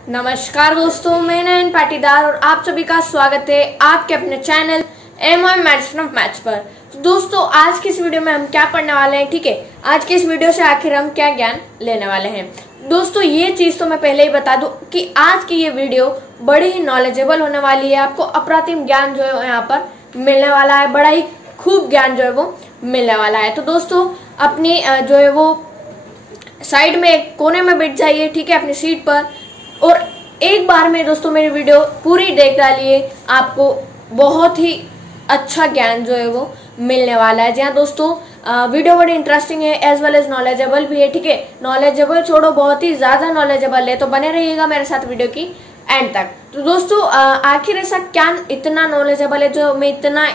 नमस्कार दोस्तों, मैं नयन पाटीदार और आप सभी का स्वागत है आपके अपने channel MOM medicine of maths पर। तो दोस्तों, आज की इस वीडियो में हम क्या पढ़ने वाले हैं, ठीक है। आज की इस वीडियो से आखिर हम क्या ज्ञान लेने वाले हैं। दोस्तों, ये चीज तो मैं पहले ही बता दूं कि आज की ये वीडियो बड़ी ही नॉलेजेबल होने वाली है। आपको अप्रतिम ज्ञान जो है यहाँ पर मिलने वाला है, बड़ा ही खूब ज्ञान जो है वो मिलने वाला है। तो दोस्तों, अपनी जो है वो साइड में एक कोने में बैठ जाइए, ठीक है, अपनी सीट पर, और एक बार में दोस्तों मेरी वीडियो पूरी देख डालिए। आपको बहुत ही अच्छा ज्ञान जो है वो मिलने वाला है। जी हाँ दोस्तों, वीडियो बड़ी इंटरेस्टिंग है एज वेल एज नॉलेजेबल भी है, ठीक है। नॉलेजेबल छोड़ो, बहुत ही ज्यादा नॉलेजेबल है, तो बने रहिएगा मेरे साथ वीडियो की एंड तक। तो दोस्तों, आखिर ऐसा क्या इतना नॉलेजेबल है जो मैं इतना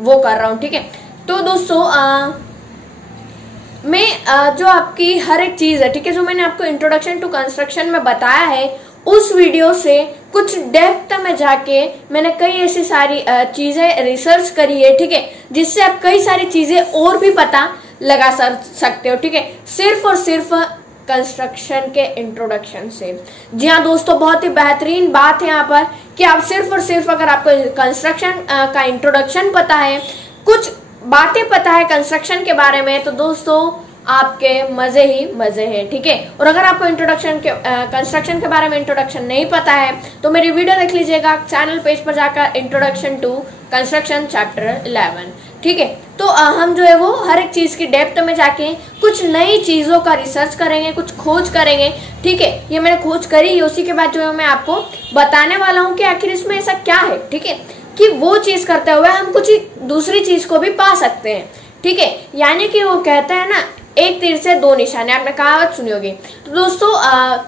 वो कर रहा हूँ, ठीक है। तो दोस्तों, मैं जो आपकी हर एक चीज है, ठीक है, जो मैंने आपको इंट्रोडक्शन टू कंस्ट्रक्शन में बताया है, उस वीडियो से कुछ डेप्थ में जाके मैंने कई ऐसी सारी चीजें रिसर्च करी है, ठीक है, जिससे आप कई सारी चीजें और भी पता लगा सकते हो, ठीक है, सिर्फ और सिर्फ कंस्ट्रक्शन के इंट्रोडक्शन से। जी हाँ दोस्तों, बहुत ही बेहतरीन बात है यहाँ पर कि आप सिर्फ और सिर्फ अगर आपको कंस्ट्रक्शन का इंट्रोडक्शन पता है, कुछ बातें पता है कंस्ट्रक्शन के बारे में, तो दोस्तों आपके मजे ही मजे हैं, ठीक है। और अगर आपको इंट्रोडक्शन के कंस्ट्रक्शन के बारे में इंट्रोडक्शन नहीं पता है तो मेरी वीडियो देख लीजिएगा चैनल पेज पर जाकर, इंट्रोडक्शन टू कंस्ट्रक्शन चैप्टर 11, ठीक है। तो हम जो है वो हर एक चीज की डेप्थ में जाके कुछ नई चीजों का रिसर्च करेंगे, कुछ खोज करेंगे, ठीक है। ये मैंने खोज करी, उसी के बाद जो है मैं आपको बताने वाला हूँ कि आखिर इसमें ऐसा क्या है, ठीक है, कि वो चीज करते हुए हम कुछ दूसरी चीज को भी पा सकते हैं, ठीक है। यानी कि वो कहते हैं ना, एक तीर से दो निशाने, आपने कहावत सुनी होगी। तो दोस्तों,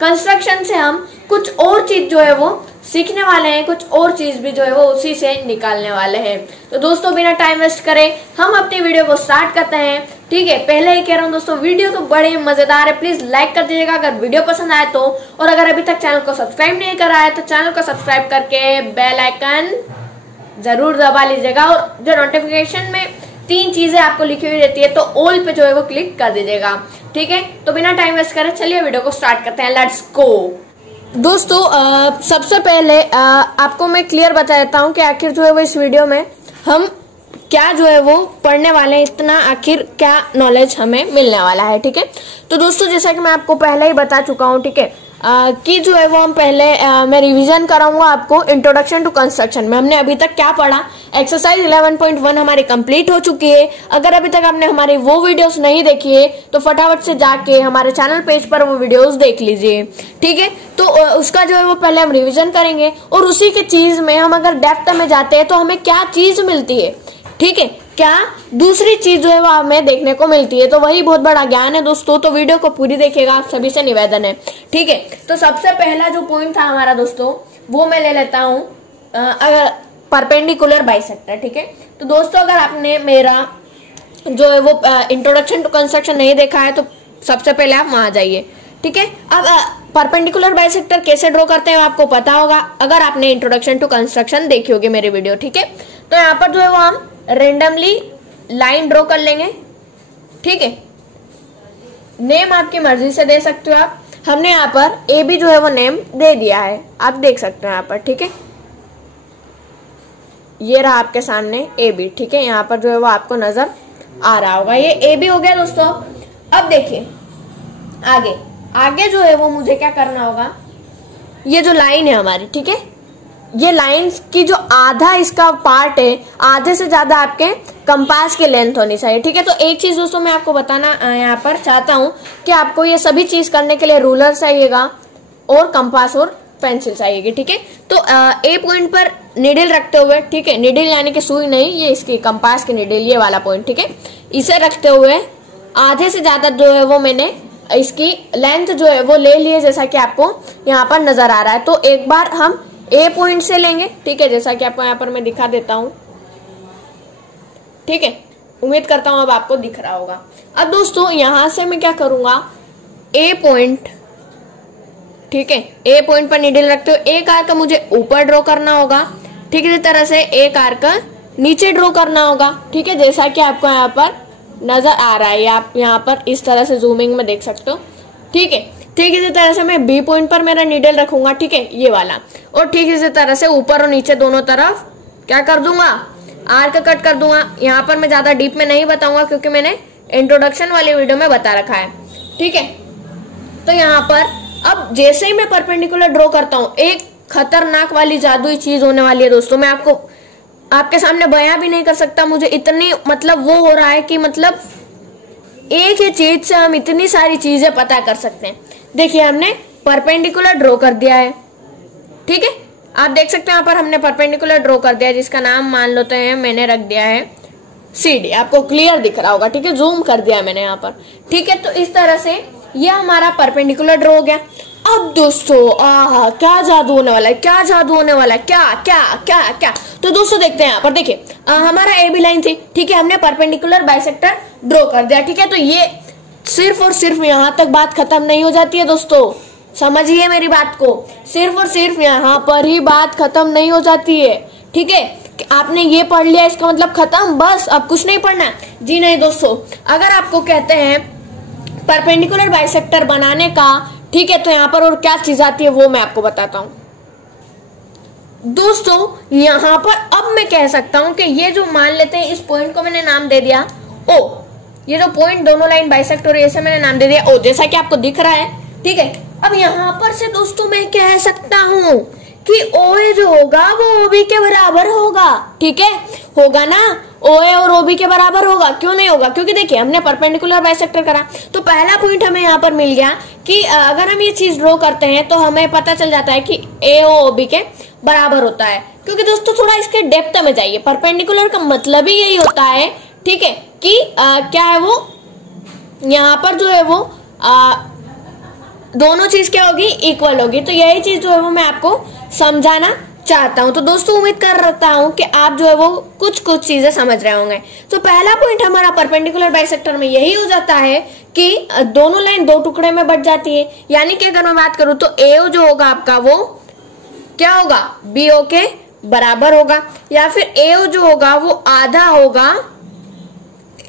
कंस्ट्रक्शन से हम कुछ और चीज जो है वो सीखने वाले हैं, कुछ और चीज भी जो है वो उसी से निकालने वाले हैं। तो दोस्तों, बिना टाइम वेस्ट करे हम अपनी वीडियो को स्टार्ट करते हैं, ठीक है। पहले ही कह रहा हूँ दोस्तों, वीडियो तो बड़े मजेदार है, प्लीज लाइक कर दीजिएगा अगर वीडियो पसंद आए तो। और अगर अभी तक चैनल को सब्सक्राइब नहीं करा है तो चैनल को सब्सक्राइब करके बेल आइकन जरूर दबा लीजिएगा, और जो नोटिफिकेशन में 3 चीजें आपको लिखी हुई रहती है तो ऑल पे जो है वो क्लिक कर दीजिएगा, ठीक है। तो बिना टाइम वेस्ट करे चलिए वीडियो को स्टार्ट करते हैं, लेट्स गो। दोस्तों, सबसे पहले आपको मैं क्लियर बता देता हूँ कि आखिर जो है वो इस वीडियो में हम क्या जो है वो पढ़ने वाले हैं, इतना आखिर क्या नॉलेज हमें मिलने वाला है, ठीक है। तो दोस्तों, जैसा कि मैं आपको पहले ही बता चुका हूँ, ठीक है, कि जो है वो हम पहले मैं रिवीजन कराऊंगा आपको इंट्रोडक्शन टू कंस्ट्रक्शन में। हमने अभी तक क्या पढ़ा, एक्सरसाइज 11.1 हमारी कंप्लीट हो चुकी है। अगर अभी तक आपने हमारी वो वीडियोस नहीं देखी है तो फटाफट से जाके हमारे चैनल पेज पर वो वीडियोस देख लीजिए, ठीक है। तो उसका जो है वो पहले हम रिविजन करेंगे, और उसी के चीज में हम अगर डेप्थ में जाते हैं तो हमें क्या चीज मिलती है, ठीक है, क्या दूसरी चीज जो है वो हमें देखने को मिलती है। तो वही बहुत बड़ा ज्ञान है दोस्तों, तो वीडियो को पूरी देखिएगा, आप सभी से निवेदन है, ठीक है। तो सबसे पहला जो पॉइंट था हमारा दोस्तों, वो मैं ले लेता हूँ अगर परपेंडिकुलर बाइसेक्टर, ठीक है। तो दोस्तों, अगर आपने मेरा जो है वो इंट्रोडक्शन टू कंस्ट्रक्शन नहीं देखा है तो सबसे पहले आप वहां जाइए, ठीक है। अब परपेंडिकुलर बाइसेक्टर कैसे ड्रॉ करते हैं आपको पता होगा अगर आपने इंट्रोडक्शन टू कंस्ट्रक्शन देखी होगी मेरी वीडियो, ठीक है। तो यहाँ पर जो है वो हम रेंडमली लाइन ड्रॉ कर लेंगे, ठीक है। नेम आपकी मर्जी से दे सकते हो आप। हमने यहाँ पर ए बी जो है वो नेम दे दिया है, आप देख सकते हो यहाँ पर, ठीक है। ये रहा आपके सामने ए बी, ठीक है, यहाँ पर जो है वो आपको नजर आ रहा होगा, ये ए बी हो गया दोस्तों। अब देखिए आगे आगे जो है वो मुझे क्या करना होगा, ये जो लाइन है हमारी, ठीक है, ये लाइन की जो आधा इसका पार्ट है, आधे से ज्यादा आपके कंपास की लेंथ होनी चाहिए, ठीक है। तो एक चीज दोस्तों मैं आपको बताना यहाँ पर चाहता हूँ कि आपको ये सभी चीज करने के लिए रूलर चाहिएगा और कंपास और पेंसिल चाहिएगी, ठीक है। तो ए पॉइंट पर निडल रखते हुए, ठीक है, निडल यानी कि सुई नहीं, ये इसकी कंपास की निडल, ये वाला पॉइंट, ठीक है, इसे रखते हुए आधे से ज्यादा जो है वो मैंने इसकी लेंथ जो है वो ले लिए, जैसा कि आपको यहाँ पर नजर आ रहा है। तो एक बार हम ए पॉइंट से लेंगे, ठीक है, जैसा कि आपको यहाँ पर मैं दिखा देता हूं, ठीक है, उम्मीद करता हूं अब आपको दिख रहा होगा। अब दोस्तों यहां से मैं क्या करूंगा, ए पॉइंट, ठीक है, ए पॉइंट पर निडल रखते हो, एक आर्क मुझे ऊपर ड्रॉ करना होगा, ठीक है, इसी तरह से एक आर्क नीचे ड्रॉ करना होगा, ठीक है, जैसा कि आपको यहाँ पर नजर आ रहा है, आप यहाँ पर इस तरह से जूमिंग में देख सकते हो, ठीक है। ठीक इसी तरह से मैं बी पॉइंट पर मेरा नीडल रखूंगा, ठीक है, ये वाला, और ठीक इसी तरह से ऊपर और नीचे दोनों तरफ क्या कर दूंगा, आर्क कट कर दूंगा। यहाँ पर मैं ज्यादा डीप में नहीं बताऊंगा क्योंकि मैंने इंट्रोडक्शन वाली वीडियो में बता रखा है, ठीक है। तो यहाँ पर अब जैसे ही मैं परपेंडिकुलर ड्रॉ करता हूँ, एक खतरनाक वाली जादुई चीज होने वाली है दोस्तों। मैं आपके सामने बयां भी नहीं कर सकता, मुझे इतनी मतलब वो हो रहा है कि मतलब एक ही चीज से हम इतनी सारी चीजें पता कर सकते हैं। देखिए हमने परपेंडिकुलर ड्रॉ कर दिया है, ठीक है, आप देख सकते हैं यहाँ पर हमने परपेंडिकुलर ड्रॉ कर दिया है, जिसका नाम मान लेते हैं मैंने रख दिया है CD। आपको क्लियर दिख रहा होगा, ठीक है, जूम कर दिया मैंने यहाँ पर, ठीक है। तो इस तरह से ये हमारा परपेंडिकुलर ड्रॉ हो गया। अब दोस्तों क्या जादू होने वाला है, क्या जादू होने वाला है, क्या क्या क्या क्या। तो दोस्तों देखते हैं यहाँ पर, देखिए हमारा AB लाइन थी, ठीक है, हमने परपेंडिकुलर बाइसेक्टर ड्रॉ कर दिया, ठीक है। तो ये सिर्फ और सिर्फ यहाँ तक बात खत्म नहीं हो जाती है दोस्तों, समझिए मेरी बात को, सिर्फ और सिर्फ यहाँ पर ही बात खत्म नहीं हो जाती है, ठीक है। आपने ये पढ़ लिया इसका मतलब खत्म, बस अब कुछ नहीं पढ़ना, जी नहीं दोस्तों। अगर आपको कहते हैं परपेंडिकुलर बाइसेक्टर बनाने का, ठीक है, तो यहाँ पर और क्या चीज आती है वो मैं आपको बताता हूँ दोस्तों। यहाँ पर अब मैं कह सकता हूँ कि ये जो मान लेते हैं, इस पॉइंट को मैंने नाम दे दिया O, ये जो पॉइंट दोनों लाइन बाइसेक्ट हो रही है इसे मैंने नाम दे दिया O, जैसा कि आपको दिख रहा है, ठीक है। अब यहाँ पर से दोस्तों मैं कह सकता हूँ कि OA जो होगा वो OB के बराबर होगा, ठीक है, होगा ना, OA और OB के बराबर होगा। क्यों नहीं होगा, क्योंकि देखिए हमने परपेंडिकुलर बाइसेक्टर करा, तो पहला पॉइंट हमें यहाँ पर मिल गया कि अगर हम ये चीज ड्रॉ करते हैं तो हमें पता चल जाता है कि AO OB के बराबर होता है। क्योंकि दोस्तों थोड़ा इसके डेप्थ में जाइए, परपेंडिकुलर का मतलब ही यही होता है, ठीक है, कि क्या है वो, यहाँ पर जो है वो दोनों चीज क्या होगी, इक्वल होगी। तो यही चीज जो है वो मैं आपको समझाना चाहता हूं। तो दोस्तों उम्मीद करता हूं कि आप जो है वो कुछ चीजें समझ रहे होंगे। तो पहला पॉइंट हमारा परपेंडिकुलर बाइसेक्टर में यही हो जाता है कि दोनों लाइन दो टुकड़े में बट जाती है, यानी कि अगर मैं बात करूं तो AO जो होगा आपका वो क्या होगा, BO के बराबर होगा, या फिर AO जो होगा वो आधा होगा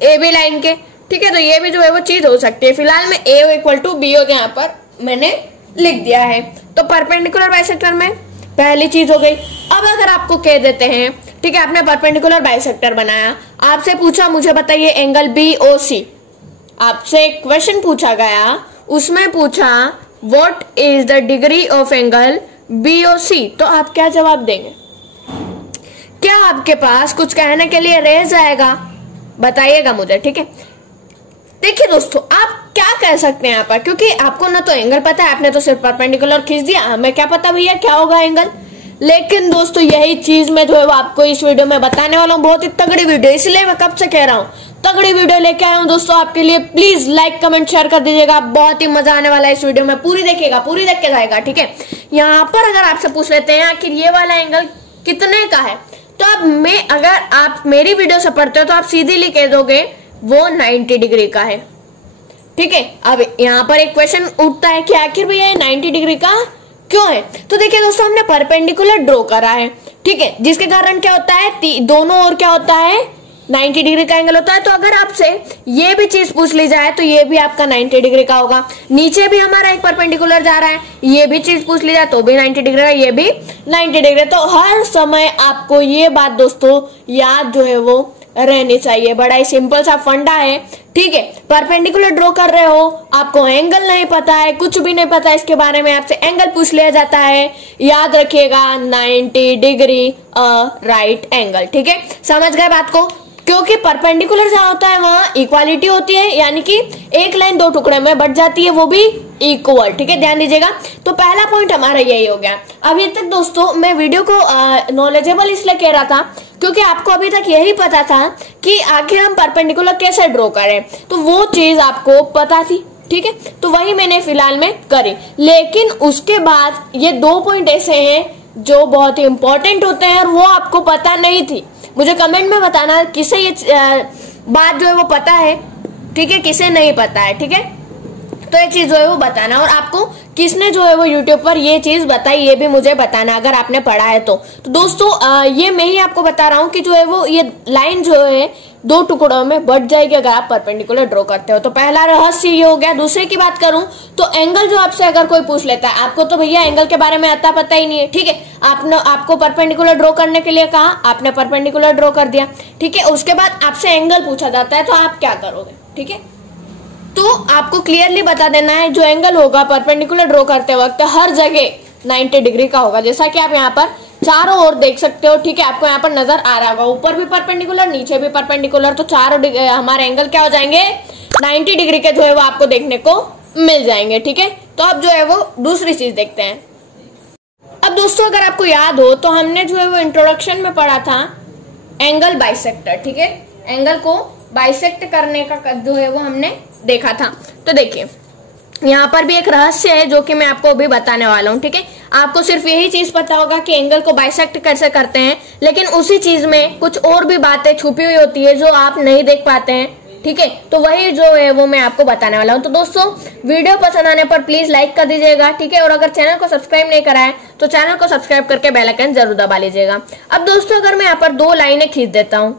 AB लाइन के, ठीक है। तो ये भी जो है वो चीज हो सकती है। फिलहाल में AO इक्वल टू BO यहाँ पर मैंने लिख दिया है। तो परपेंडिकुलर बाइसेक्टर में पहली चीज हो गई। अब अगर आपको कह देते हैं, ठीक है, आपने परपेंडिकुलर बाइसेक्टर बनाया, आपसे पूछा मुझे बताइए एंगल BOC, आपसे एक क्वेश्चन पूछा गया, उसमें पूछा what is the degree of angle BOC, तो आप क्या जवाब देंगे? क्या आपके पास कुछ कहने के लिए रह जाएगा? बताइएगा मुझे, ठीक है। देखिए दोस्तों आप क्या कह सकते हैं यहाँ पर, क्योंकि आपको ना तो एंगल पता है, आपने तो सिर्फ परपेंडिकुलर खींच दिया, हमें क्या पता भैया क्या होगा एंगल। लेकिन दोस्तों यही चीज मैं जो है आपको इस वीडियो में बताने वाला हूँ, बहुत ही तगड़ी वीडियो, इसलिए मैं कब से कह रहा हूँ तगड़ी वीडियो लेके आया हूँ दोस्तों आपके लिए। प्लीज लाइक कमेंट शेयर कर दीजिएगा, बहुत ही मजा आने वाला है इस वीडियो में, पूरी देखिएगा, पूरी देख के जाएगा, ठीक है। यहाँ पर अगर आपसे पूछ लेते हैं आखिर ये वाला एंगल कितने का है, तो अब अगर आप मेरी वीडियो से पढ़ते हो तो आप सीधी लिख दोगे वो 90 डिग्री का है, ठीक है। अब यहाँ पर एक क्वेश्चन उठता है कि आखिर भैया 90 डिग्री का क्यों है? तो देखिए दोस्तों हमने परपेंडिकुलर ड्रॉ करा है, ठीक है, जिसके कारण क्या होता है, दोनों ओर क्या होता है, 90 डिग्री का एंगल होता है। तो अगर आपसे ये भी चीज पूछ ली जाए तो ये भी आपका 90 डिग्री का होगा। नीचे भी हमारा एक परपेंडिकुलर जा रहा है, ये भी चीज पूछ ली जाए तो भी 90 डिग्री का, ये भी 90 डिग्री। तो हर समय आपको ये बात दोस्तों याद जो है वो रहनी चाहिए, बड़ा ही सिंपल सा फंडा है, ठीक है। परपेंडिकुलर ड्रॉ कर रहे हो, आपको एंगल नहीं पता है, कुछ भी नहीं पता इसके बारे में, आपसे एंगल पूछ लिया जाता है, याद रखिएगा 90 डिग्री राइट एंगल, ठीक है। समझ गए बात को? क्योंकि परपेंडिकुलर जहां होता है वहां इक्वालिटी होती है, यानी कि एक लाइन दो टुकड़े में बट जाती है, वो भी इक्वल, ठीक है, ध्यान दीजिएगा। तो पहला पॉइंट हमारा यही हो गया। अभी तक दोस्तों मैं वीडियो को नॉलेजेबल इसलिए कह रहा था क्योंकि आपको अभी तक यही पता था कि आखिर हम परपेंडिकुलर कैसे ड्रॉ करें, तो वो चीज आपको पता थी, ठीक है, तो वही मैंने फिलहाल में करी। लेकिन उसके बाद ये 2 पॉइंट ऐसे हैं जो बहुत ही इंपॉर्टेंट होते हैं और वो आपको पता नहीं थी। मुझे कमेंट में बताना किसे ये बात जो है वो पता है, ठीक है, किसे नहीं पता है, ठीक है। तो ये चीज जो है वो बताना, और आपको किसने जो है वो यूट्यूब पर ये चीज बताई, ये भी मुझे बताना अगर आपने पढ़ा है तो दोस्तों ये मैं ही आपको बता रहा हूँ कि जो है वो ये लाइन जो है दो टुकड़ों में बढ़ जाएगी अगर आप परपेंडिकुलर ड्रॉ करते हो। तो पहला रहस्य ये हो गया। दूसरे की बात करूं तो एंगल जो आपसे अगर कोई पूछ लेता है, आपको तो भैया एंगल के बारे में आता पता ही नहीं है, ठीक है, आपको परपेंडिकुलर ड्रॉ करने के लिए कहा, आपने परपेंडिकुलर ड्रॉ कर दिया, ठीक है, उसके बाद आपसे एंगल पूछा जाता है तो आप क्या करोगे, ठीक है। तो आपको क्लियरली बता देना है जो एंगल होगा परपेंडिकुलर ड्रॉ करते वक्त हर जगह 90 डिग्री का होगा, जैसा कि आप यहाँ पर चारों ओर देख सकते हो, ठीक है, आपको यहाँ पर नजर आ रहा होगा, ऊपर भी परपेंडिकुलर नीचे भी परपेंडिकुलर, तो चारों हमारे एंगल क्या हो जाएंगे 90 डिग्री के जो है वो आपको देखने को मिल जाएंगे, ठीक है। तो अब जो है वो दूसरी चीज देखते हैं। अब दोस्तों अगर आपको याद हो तो हमने जो है वो इंट्रोडक्शन में पढ़ा था एंगल बाइसेक्टर, ठीक है, एंगल को बाइसेक्ट करने का जो है वो हमने देखा था। तो देखिए यहाँ पर भी एक रहस्य है जो कि मैं आपको अभी बताने वाला हूँ, ठीक है। आपको सिर्फ यही चीज पता होगा कि एंगल को बाइसेक्ट कैसे करते हैं, लेकिन उसी चीज में कुछ और भी बातें छुपी हुई होती है जो आप नहीं देख पाते हैं, ठीक है। तो वही जो है वो मैं आपको बताने वाला हूँ। तो दोस्तों वीडियो पसंद आने पर प्लीज लाइक कर दीजिएगा, ठीक है, और अगर चैनल को सब्सक्राइब नहीं करा है तो चैनल को सब्सक्राइब करके बेल आइकन जरूर दबा लीजिएगा। अब दोस्तों अगर मैं यहाँ पर दो लाइनें खींच देता हूँ,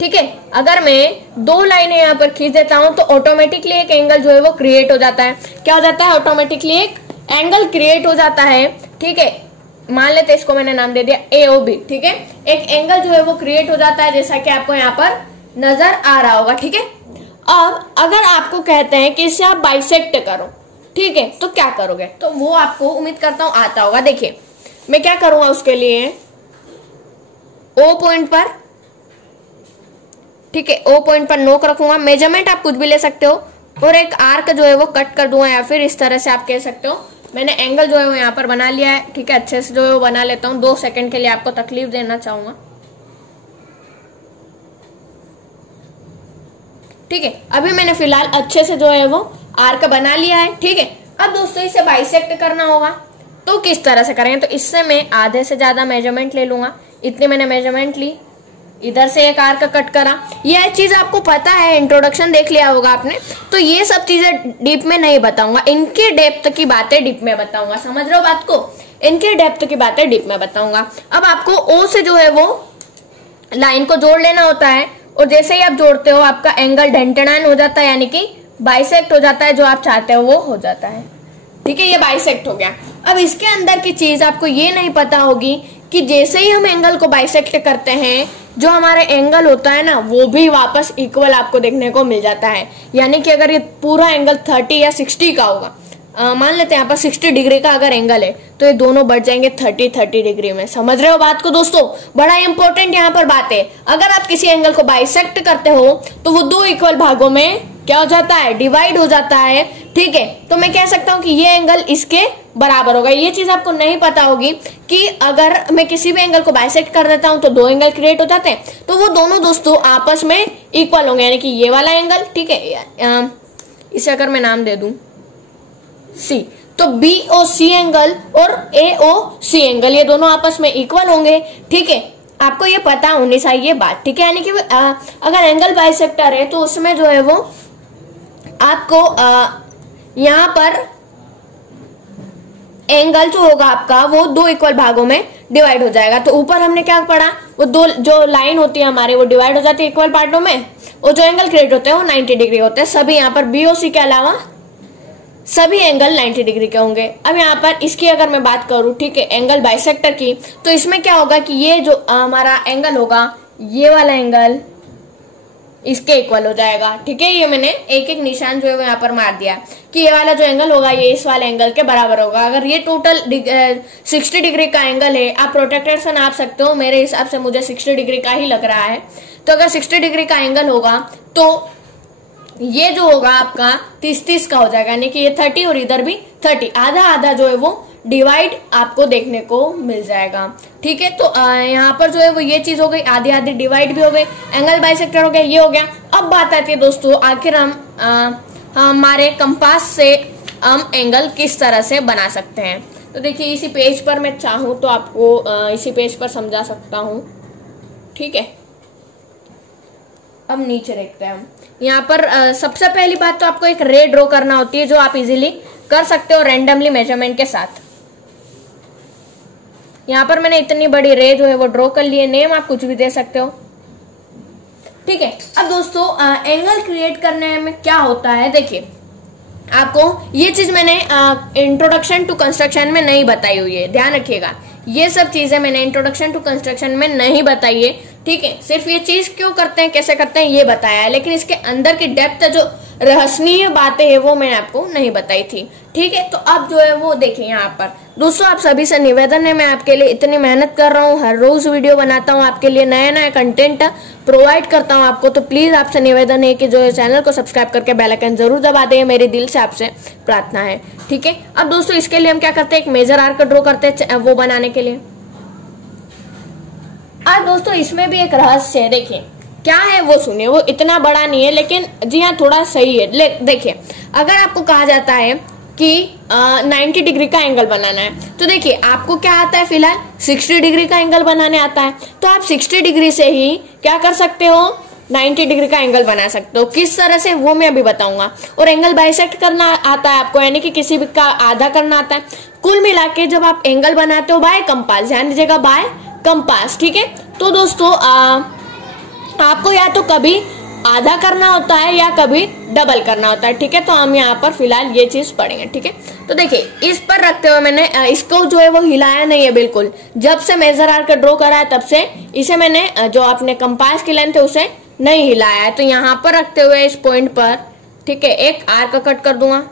ठीक है, अगर मैं दो लाइनें यहाँ पर खींच देता हूं तो ऑटोमेटिकली एक एंगल जो है वो क्रिएट हो जाता है। क्या हो जाता है, ऑटोमेटिकली एक एंगल क्रिएट हो जाता है, ठीक है। मान लेते इसको मैंने नाम दे दिया AOB, ठीक है, एक एंगल जो है वो क्रिएट हो जाता है जैसा कि आपको यहाँ पर नजर आ रहा होगा, ठीक है। अब अगर आपको कहते हैं कि इसे आप बाइसेक्ट करो, ठीक है, तो क्या करोगे, तो वो आपको उम्मीद करता हूं आता होगा। देखिए मैं क्या करूंगा उसके लिए, O पॉइंट पर, ठीक है, O पॉइंट पर नोक रखूंगा, मेजरमेंट आप कुछ भी ले सकते हो, और एक आर्क जो है वो कट कर दूंगा, या फिर इस तरह से आप कह सकते हो। मैंने एंगल जो है वो यहाँ पर बना लिया है, ठीक है, अच्छे से जो है वो बना लेता हूँ। 2 सेकंड के लिए आपको तकलीफ देना चाहूंगा, ठीक है। अभी मैंने फिलहाल अच्छे से जो है वो आर्क बना लिया है, ठीक है। अब दोस्तों इसे बाइसेक्ट करना होगा, तो किस तरह से करेंगे, तो इससे मैं आधे से ज्यादा मेजरमेंट ले लूंगा, इतनी मैंने मेजरमेंट ली, इधर से एक आर्क कट करा। यह चीज आपको पता है, इंट्रोडक्शन देख लिया होगा आपने, तो ये सब चीजें डीप में नहीं बताऊंगा, इनके डेप्थ की बातें डीप में बताऊंगा, समझ रहे हो बात को, इनके डेप्थ की बातें डीप में बताऊंगा। अब आपको O से जो है वो लाइन को जोड़ लेना होता है, और जैसे ही आप जोड़ते हो आपका एंगल 99 हो जाता है, यानी कि बाइसेक्ट हो जाता है, जो आप चाहते हो वो हो जाता है, ठीक है, ये बाइसेक्ट हो गया। अब इसके अंदर की चीज आपको ये नहीं पता होगी कि जैसे ही हम एंगल को बाइसेक्ट करते हैं जो हमारा एंगल होता है ना वो भी वापस इक्वल आपको देखने को मिल जाता है। यानी कि अगर ये पूरा एंगल 30 या 60 का होगा, मान लेते हैं यहाँ पर 60 डिग्री का अगर एंगल है, तो ये दोनों बढ़ जाएंगे 30 डिग्री में। समझ रहे हो बात को दोस्तों, बड़ा इंपॉर्टेंट यहाँ पर बात है। अगर आप किसी एंगल को बाइसेक्ट करते हो तो वो 2 इक्वल भागों में क्या हो जाता है, डिवाइड हो जाता है, ठीक है। तो मैं कह सकता हूँ कि ये एंगल इसके बराबर होगा। ये चीज आपको नहीं पता होगी कि अगर मैं किसी भी एंगल को बाइसेक्ट कर देता हूँ तो 2 एंगल क्रिएट हो जाते हैं, तो वो दोनों दोस्तों आपस में इक्वल होंगे, यानी कि ये वाला एंगल, ठीक है, इसे अगर मैं नाम दे दूं C, तो BOC एंगल और AOC एंगल ये दोनों आपस में इक्वल होंगे, ठीक है। आपको ये पता होनी चाहिए बात, ठीक है। यानी कि अगर एंगल बाइसेक्टर है तो उसमें जो है वो आपको यहाँ पर एंगल जो होगा आपका वो 2 इक्वल भागों में डिवाइड हो जाएगा। तो ऊपर हमने क्या पढ़ा, वो 2 जो लाइन होती है हमारे वो डिवाइड हो जाती है इक्वल पार्टों में, और जो एंगल क्रिएट होते हैं वो 90 डिग्री होते हैं सभी। यहाँ पर BOC के अलावा सभी एंगल 90 डिग्री के होंगे। अब यहाँ पर इसकी अगर मैं बात करूं, ठीक है, एंगल बाइसेक्टर की, तो इसमें क्या होगा कि ये जो हमारा एंगल होगा ये वाला एंगल इसके इक्वल हो जाएगा, ठीक है। ये मैंने एक एक निशान जो है वो यहाँ पर मार दिया कि ये वाला जो एंगल होगा ये इस वाले एंगल के बराबर होगा। अगर ये टोटल 60 डिग्री का एंगल है, आप प्रोटेक्टर से नाप सकते हो, मेरे हिसाब से मुझे 60 डिग्री का ही लग रहा है। तो अगर 60 डिग्री का एंगल होगा तो ये जो होगा आपका 30-30 का हो जाएगा, यानी कि ये 30 और इधर भी 30, आधा आधा जो है वो डिवाइड आपको देखने को मिल जाएगा, ठीक है। तो यहाँ पर जो है वो ये चीज हो गई, आधी आधी डिवाइड भी हो गई, एंगल बाइसेक्टर हो गया, ये हो गया। अब बात आती है दोस्तों, आखिर हम हमारे कंपास से हम एंगल किस तरह से बना सकते हैं। तो देखिए इसी पेज पर मैं चाहूँ तो आपको इसी पेज पर समझा सकता हूँ, ठीक है। अब नीचे देखते हैं हम, यहाँ पर सबसे पहली बात तो आपको एक रे ड्रॉ करना होती है जो आप इजीली कर सकते हो रैंडमली मेजरमेंट के साथ। यहाँ पर मैंने इतनी बड़ी रे जो है वो ड्रॉ कर ली है। नेम आप कुछ भी दे सकते हो, ठीक है। अब दोस्तों एंगल क्रिएट करने में क्या होता है, देखिए आपको ये चीज मैंने इंट्रोडक्शन टू कंस्ट्रक्शन में नहीं बताई हुई है, ध्यान रखिएगा। ये सब चीजें मैंने इंट्रोडक्शन टू कंस्ट्रक्शन में नहीं बताई है, ठीक है। सिर्फ ये चीज क्यों करते हैं, कैसे करते हैं ये बताया है, लेकिन इसके अंदर की डेप्थ जो रहस्यनीय बातें है वो मैंने आपको नहीं बताई थी, ठीक है। तो अब जो है वो देखिए यहाँ पर दोस्तों आप सभी से निवेदन है, मैं आपके लिए इतनी मेहनत कर रहा हूँ, हर रोज वीडियो बनाता हूँ आपके लिए, नया नया कंटेंट प्रोवाइड करता हूँ आपको, तो प्लीज आपसे निवेदन है कि जो चैनल को सब्सक्राइब करके बेल आइकन जरूर दबा दें, मेरे दिल से आपसे प्रार्थना है, ठीक है। अब दोस्तों इसके लिए हम क्या करते हैं, एक मेजर आर्क ड्रॉ करते हैं वो बनाने के लिए। अब दोस्तों इसमें भी एक रहस्य है, देखिए क्या है वो सुनिए। वो इतना बड़ा नहीं है लेकिन जी हाँ थोड़ा सही है। देखिए अगर आपको कहा जाता है कि 90 डिग्री का एंगल बनाना है, तो देखिए आपको क्या आता है, फिलहाल 60 डिग्री का एंगल बनाने आता है, तो आप 60 डिग्री से ही क्या कर सकते हो, 90 डिग्री का एंगल बना सकते हो। किस तरह से वो मैं अभी बताऊंगा। और एंगल बाइसेक्ट करना आता है आपको, यानी कि किसी भी का आधा करना आता है। कुल मिला के जब आप एंगल बनाते हो बाय कंपास, ध्यान दीजिएगा बाय कंपास, ठीक है। तो दोस्तों आपको या तो कभी आधा करना होता है या कभी डबल करना होता है, ठीक है। तो हम यहाँ पर फिलहाल ये चीज पढ़ेंगे, ठीक है। तो देखिए इस पर रखते हुए मैंने इसको जो है वो हिलाया नहीं है बिल्कुल। जब से मेजर आर्क ड्रॉ करा है तब से इसे मैंने जो अपने कंपास की लेंथ है उसे नहीं हिलाया है। तो यहाँ पर रखते हुए इस पॉइंट पर, ठीक है, एक आर्क कट कर दूंगा,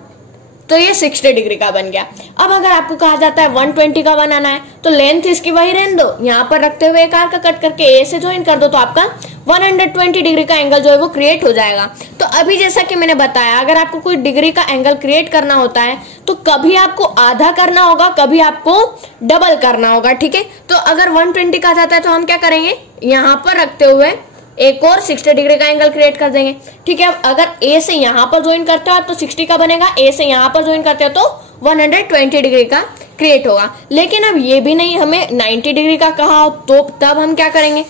तो ये 60 डिग्री का बन गया। अब अगर आपको कहा जाता है 120 का बनाना है, तो लेंथ इसकी वही रहने दो, यहाँ पर रखते हुए एक आर्क कट करके ए से ज्वाइन कर दो, तो आपका 120 डिग्री का एंगल जो है वो क्रिएट हो जाएगा। तो अभी जैसा कि मैंने बताया, अगर आपको कोई डिग्री का एंगल क्रिएट करना होता है तो कभी आपको आधा करना होगा, कभी आपको डबल करना होगा, ठीक है। तो अगर 120 का जाता है तो हम क्या करेंगे, यहाँ पर रखते हुए एक और 60 डिग्री का एंगल क्रिएट कर देंगे, ठीक है। अगर ए से यहाँ पर ज्वाइन करते हो आप तो 60 का बनेगा, ए से यहाँ पर ज्वाइन करते हो तो 120 डिग्री का क्रिएट होगा। लेकिन अब ये भी नहीं हमें 90 डिग्री का कहा, तो तब हम क्या करेंगे,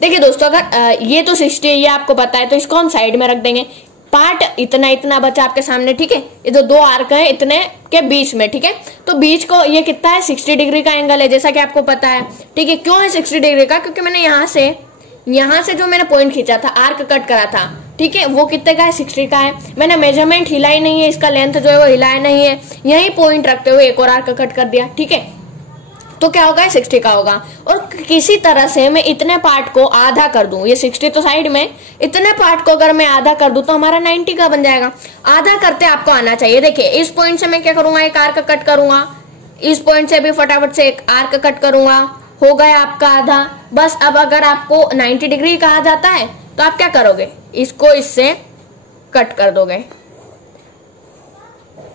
देखिए दोस्तों अगर ये तो 60 ये आपको पता है, तो इसको हम साइड में रख देंगे। पार्ट इतना इतना बचा आपके सामने, ठीक है। ये जो दो आर्क है इतने के बीच में, ठीक है। तो बीच को ये कितना है, 60 डिग्री का एंगल है, जैसा कि आपको पता है, ठीक है। क्यों है 60 डिग्री का, क्योंकि मैंने यहाँ से जो मैंने पॉइंट खींचा था, आर्क कट करा था, ठीक है, वो कितने का है, 60 का है। मैंने मेजरमेंट हिलाई नहीं है, इसका लेंथ जो है वो हिलाया नहीं है, यही पॉइंट रखते हुए एक और आर्क कट कर दिया, ठीक है। तो क्या होगा, 60 का होगा। और किसी तरह से मैं इतने पार्ट को आधा कर दूं, ये 60 तो साइड में, इतने पार्ट को अगर मैं आधा कर दूं तो हमारा 90 का बन जाएगा। आधा करते आपको आना चाहिए। देखिए इस पॉइंट से मैं क्या करूंगा, एक आर्क कट करूंगा, इस पॉइंट से भी फटाफट से एक आर्क कट करूंगा, हो गया आपका आधा। बस अब अगर आपको 90 डिग्री कहा जाता है तो आप क्या करोगे, इसको इससे कट कर दोगे,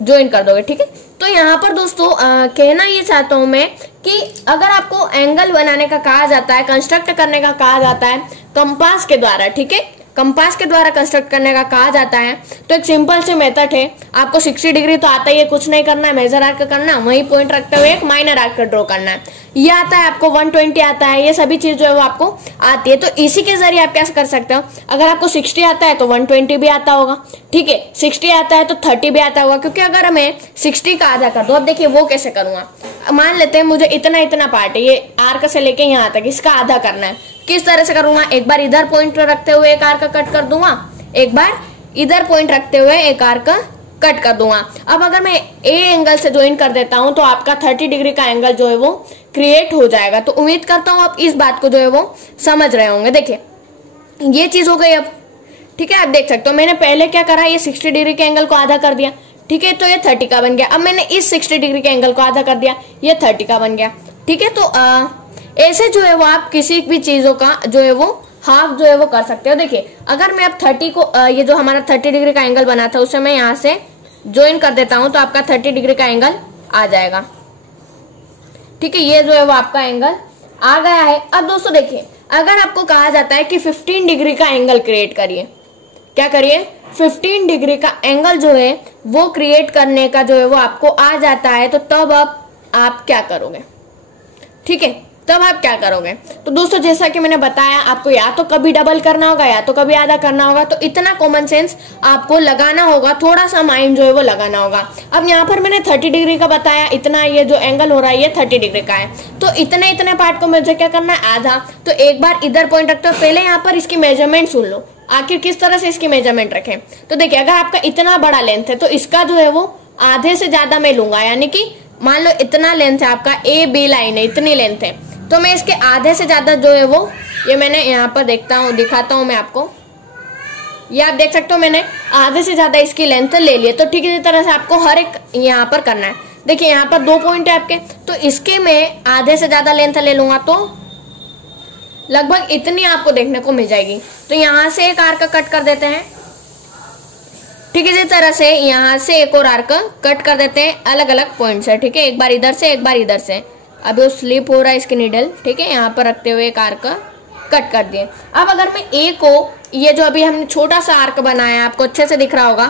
ज्वाइन कर दोगे, ठीक है। तो यहाँ पर दोस्तों कहना ये चाहता हूं मैं कि अगर आपको एंगल बनाने का कहा जाता है, कंस्ट्रक्ट करने का कहा जाता है कंपास के द्वारा, ठीक है, कंपास के द्वारा कंस्ट्रक्ट करने का कहा जाता है, तो एक सिंपल से मेथड है। आपको 60 डिग्री तो आता ही है, कुछ नहीं करना है, मेजर आर्क करना, वही पॉइंट रखते हुए एक माइनर आर्क ड्रॉ करना है। ये आता है आपको, 120 आता है, ये सभी चीज जो है वो आपको आती है। तो इसी के जरिए आप क्या कर सकते हो, अगर आपको 60 आता है तो 120 भी आता होगा, ठीक है, 60 आता है तो 30 भी आता होगा। क्योंकि अगर मैं 60 का आधा कर दूं, अब देखिए वो कैसे करूंगा, मान लेते हैं मुझे इतना इतना पार्ट है, ये आर्क से लेके यहाँ तक, इसका आधा करना है। किस तरह से करूंगा, एक बार इधर पॉइंट रखते हुए एक आर्क कट कर दूंगा, एक बार इधर पॉइंट रखते हुए एक आर्क कट कर दूंगा। अब अगर मैं ए एंगल से ज्वाइन कर देता हूं तो आपका 30 डिग्री का एंगल जो है वो क्रिएट हो जाएगा। तो उम्मीद करता हूं आप इस बात को जो है वो समझ रहे होंगे। देखिए ये चीज हो गई अब, ठीक है। आप देख सकते हो मैंने पहले क्या करा, ये 60 डिग्री के एंगल को आधा कर दिया, ठीक है, तो ये 30 का बन गया। अब मैंने इस 60 डिग्री के एंगल को आधा कर दिया, ये 30 का बन गया, ठीक है। तो ऐसे जो है वो आप किसी भी चीजों का जो है वो हाफ जो है वो कर सकते हो। देखिए अगर मैं अब 30 को ये जो हमारा 30 डिग्री का एंगल बना था उसे मैं यहाँ से ज्वाइन कर देता हूं तो आपका 30 डिग्री का एंगल आ जाएगा, ठीक है। ये जो है वो आपका एंगल आ गया है। अब दोस्तों देखिए अगर आपको कहा जाता है कि 15 डिग्री का एंगल क्रिएट करिए, क्या करिए, 15 डिग्री का एंगल जो है वो क्रिएट करने का जो है वो आपको आ जाता है, तो तब आप क्या करोगे, ठीक है। तब आप क्या करोगे? तो दोस्तों जैसा कि मैंने बताया, आपको या तो कभी डबल करना होगा या तो कभी आधा करना होगा। तो इतना कॉमन सेंस आपको लगाना होगा, थोड़ा सा माइंड जो है वो लगाना होगा। अब यहाँ पर मैंने 30 डिग्री का बताया, इतना ये जो एंगल हो रहा है ये 30 डिग्री का है। तो इतने पार्ट को मुझे क्या करना है? आधा। तो एक बार इधर पॉइंट रखते हो, पहले यहाँ पर इसकी मेजरमेंट सुन लो, आखिर किस तरह से इसकी मेजरमेंट रखें। तो देखिए, अगर आपका इतना बड़ा लेंथ है तो इसका जो है वो आधे से ज्यादा मैं लूंगा, यानी कि मान लो इतना लेंथ है आपका, ए बी लाइन है, इतनी लेंथ है, तो मैं इसके आधे से ज्यादा जो है वो, ये मैंने यहाँ पर दिखाता हूँ मैं आपको, ये आप देख सकते हो मैंने आधे से ज्यादा इसकी लेंथ ले ली है। तो ठीक है, इसी तरह से आपको हर एक यहाँ पर करना है। देखिए यहाँ पर 2 पॉइंट है आपके, तो इसके मैं आधे से ज्यादा लेंथ ले लूंगा तो लगभग इतनी आपको देखने को मिल जाएगी। तो यहाँ से एक आर्क कट कर देते हैं। ठीक है, इसी तरह से यहाँ से एक और आर्क कट कर देते हैं अलग अलग पॉइंट से। ठीक है, एक बार इधर से एक बार इधर से। अभी वो स्लिप हो रहा है इसकी नीडल। ठीक है, यहाँ पर रखते हुए एक आर्क कट कर दिए। अब अगर मैं ए को, ये जो अभी हमने छोटा सा आर्क बनाया है, आपको अच्छे से दिख रहा होगा,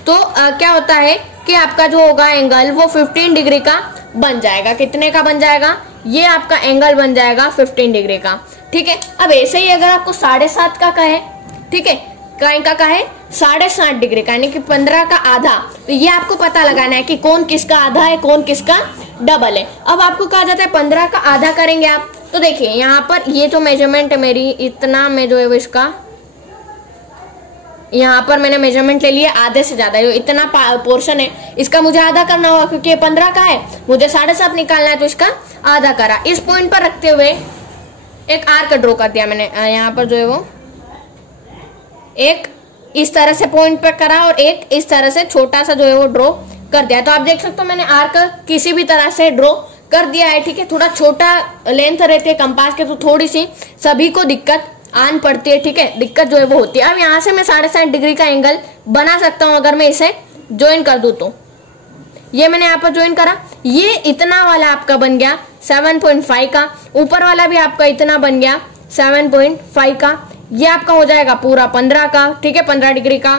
तो क्या होता है कि आपका जो होगा एंगल वो 15 डिग्री का बन जाएगा। कितने का बन जाएगा? ये आपका एंगल बन जाएगा 15 डिग्री का। ठीक है, अब ऐसे ही अगर आपको 7.5 का कहे, ठीक है, कहीं का कहे 7.5 डिग्री का, यानी कि 15 का आधा, तो ये आपको पता लगाना है कि कौन किसका आधा है, कौन किसका डबल है। अब आपको कहा जाता है 15 का आधा करेंगे आप, तो देखिए यहाँ पर ये जो मेजरमेंट है मेरी, इतना में जो है वो इसका, यहाँ पर मैंने मेजरमेंट ले लिया आधे से ज्यादा, जो इतना पोर्शन है इसका मुझे आधा करना होगा, क्योंकि ये 15 का है, मुझे 7.5 निकालना है, तो इसका आधा करा। इस पॉइंट पर रखते हुए एक आर्क ड्रॉ कर दिया मैंने, यहाँ पर जो है वो एक इस तरह से पॉइंट पर करा और एक इस तरह से छोटा सा जो है वो ड्रॉ कर दिया। तो आप देख सकते हो मैंने आर्क किसी भी तरह से ड्रॉ कर दिया है। ठीक है, थोड़ा छोटा लेंथ रहती है कंपास के, तो थोड़ी सी सभी को दिक्कत आन पड़ती है। ठीक है, दिक्कत जो है वो होती है। अब यहाँ से मैं 7.5 डिग्री का एंगल बना सकता हूँ अगर मैं इसे ज्वाइन कर दूं तो। ये मैंने यहाँ पर ज्वाइन करा, ये इतना वाला आपका बन गया 7.5 का, ऊपर वाला भी आपका इतना बन गया 7.5 का, ये आपका हो जाएगा पूरा 15 का। ठीक है, 15 डिग्री का,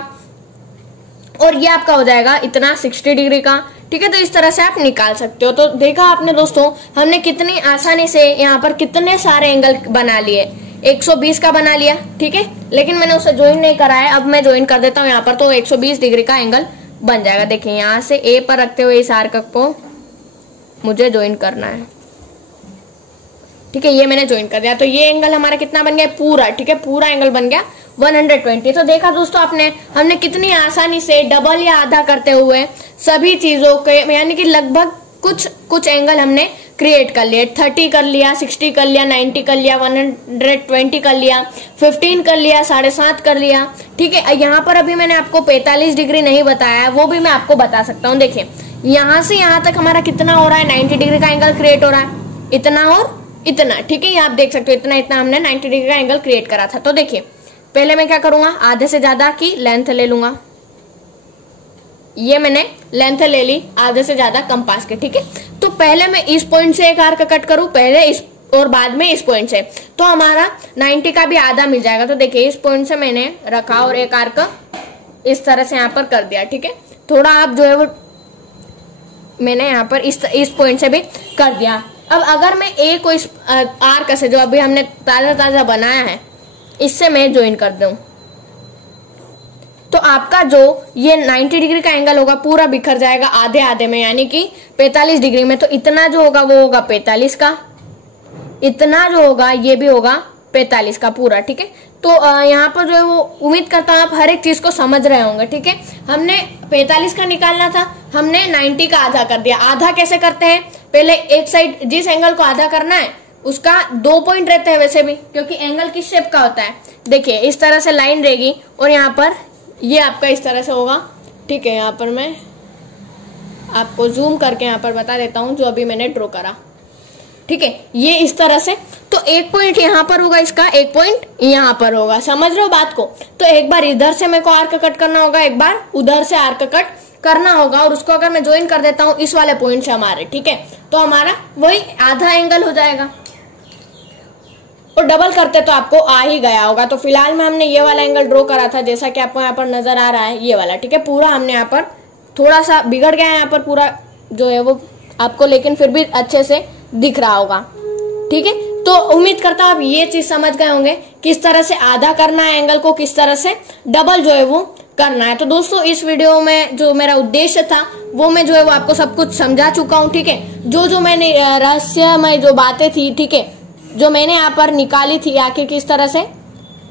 और ये आपका हो जाएगा इतना 60 डिग्री का। ठीक है, तो इस तरह से आप निकाल सकते हो। तो देखा आपने दोस्तों, हमने कितनी आसानी से यहाँ पर कितने सारे एंगल बना लिए। 120 का बना लिया, ठीक है, लेकिन मैंने उसे ज्वाइन नहीं करा है, अब मैं ज्वाइन कर देता हूँ यहाँ पर, तो 120 डिग्री का एंगल बन जाएगा। देखिए यहाँ से ए पर रखते हुए इस आर्क को मुझे ज्वाइन करना है। ठीक है, ये मैंने ज्वाइन कर दिया, तो ये एंगल हमारा कितना बन गया पूरा। ठीक है, पूरा एंगल बन गया 120। तो देखा दोस्तों आपने, हमने कितनी आसानी से डबल या आधा करते हुए सभी चीजों के, यानी कि लगभग कुछ एंगल हमने क्रिएट कर लिए। 30 कर लिया, 60 कर लिया, 90 कर लिया, 120 कर लिया, 15 कर लिया, 7.5 कर लिया। ठीक है, यहाँ पर अभी मैंने आपको 45 डिग्री नहीं बताया, वो भी मैं आपको बता सकता हूँ। देखिए यहाँ से यहाँ तक हमारा कितना हो रहा है, 90 डिग्री का एंगल क्रिएट हो रहा है, इतना और इतना। ठीक है, ये आप देख सकते हो, इतना हमने 90 डिग्री का एंगल क्रिएट करा था। तो देखिए पहले मैं क्या करूंगा, आधे से ज्यादा की लेंथ ले लूंगा। ये मैंने लेंथ ले ली आधे से ज्यादा कंपास के। ठीक है, तो पहले मैं इस पॉइंट से एक आर्क कट करूं, पहले इस और बाद में इस पॉइंट से, तो हमारा 90 का भी आधा मिल जाएगा। तो देखिए इस पॉइंट से मैंने रखा और एक आर्क इस तरह से यहाँ पर कर दिया। ठीक है, थोड़ा आप जो है वो मैंने यहाँ पर इस पॉइंट से भी कर दिया। अब अगर मैं ए को इस आर्क से, जो अभी हमने ताजा बनाया है, इससे मैं ज्वाइन कर दूं, तो आपका जो ये 90 डिग्री का एंगल होगा पूरा बिखर जाएगा आधे आधे में, यानी कि 45 डिग्री में। तो इतना जो होगा वो होगा 45 का, इतना जो होगा ये भी होगा 45 का पूरा। ठीक है, तो यहाँ पर जो है वो उम्मीद करता हूँ आप हर एक चीज को समझ रहे होंगे। ठीक है, हमने 45 का निकालना था, हमने 90 का आधा कर दिया। आधा कैसे करते हैं, पहले एक साइड जिस एंगल को आधा करना है उसका 2 पॉइंट रहते हैं वैसे भी, क्योंकि एंगल किस शेप का होता है। देखिए इस तरह से लाइन रहेगी और यहाँ पर ये आपका इस तरह से होगा। ठीक है, यहाँ पर मैं आपको जूम करके यहाँ पर बता देता हूँ जो अभी मैंने ड्रॉ करा। ठीक है, ये इस तरह से, तो एक पॉइंट यहाँ पर होगा इसका, एक पॉइंट यहाँ पर होगा। समझ रहे हो बात को? तो एक बार इधर से मेरे को आर्क कट करना होगा, एक बार उधर से आर्क कट करना होगा, और उसको अगर मैं ज्वाइन कर देता हूँ इस वाले पॉइंट से हमारे, ठीक है, तो हमारा वही आधा एंगल हो जाएगा। और डबल करते तो आपको आ ही गया होगा। तो फिलहाल में हमने ये वाला एंगल ड्रॉ करा था, जैसा कि आपको यहाँ पर नजर आ रहा है, ये वाला। ठीक है, पूरा हमने यहाँ पर थोड़ा सा बिगड़ गया है यहाँ पर पूरा जो है वो आपको, लेकिन फिर भी अच्छे से दिख रहा होगा। ठीक है, तो उम्मीद करता हूं आप ये चीज समझ गए होंगे किस तरह से आधा करना है एंगल को, किस तरह से डबल जो है वो करना है। तो दोस्तों इस वीडियो में जो मेरा उद्देश्य था वो मैं जो है वो आपको सब कुछ समझा चुका हूँ, ठीक है। जो मैंने रहस्यमय जो बातें थी, ठीक है, जो मैंने यहाँ पर निकाली थी आखिर किस तरह से,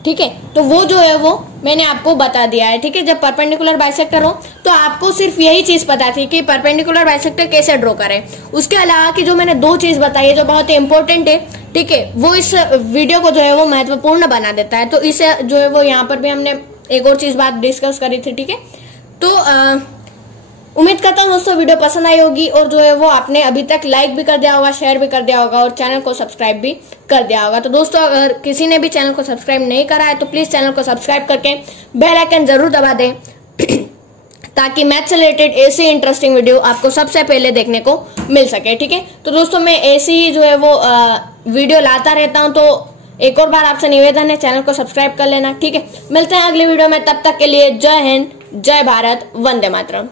ठीक है, तो वो जो है वो मैंने आपको बता दिया है, ठीक है। जब परपेंडिकुलर बाइसेक्टर हो तो आपको सिर्फ यही चीज पता थी कि परपेंडिकुलर बाइसेक्टर कैसे ड्रॉ करें। उसके अलावा की जो मैंने 2 चीज बताई है जो बहुत ही इंपॉर्टेंट है, ठीक है, वो इस वीडियो को जो है वो महत्वपूर्ण बना देता है। तो इसे जो है वो यहाँ पर भी हमने एक और चीज बात डिस्कस करी थी, ठीक है। तो उम्मीद करता हूँ दोस्तों वीडियो पसंद आई होगी और जो है वो आपने अभी तक लाइक भी कर दिया होगा, शेयर भी कर दिया होगा और चैनल को सब्सक्राइब भी कर दिया होगा। तो दोस्तों अगर किसी ने भी चैनल को सब्सक्राइब नहीं करा है तो प्लीज चैनल को सब्सक्राइब करके बेल आइकन जरूर दबा दें ताकि मैथ से रिलेटेड ऐसी इंटरेस्टिंग वीडियो आपको सबसे पहले देखने को मिल सके, ठीक है। तो दोस्तों मैं ऐसी ही जो है वो वीडियो लाता रहता हूँ, तो एक और बार आपसे निवेदन है चैनल को सब्सक्राइब कर लेना, ठीक है। मिलते हैं अगली वीडियो में, तब तक के लिए जय हिंद, जय भारत, वंदे मातरम।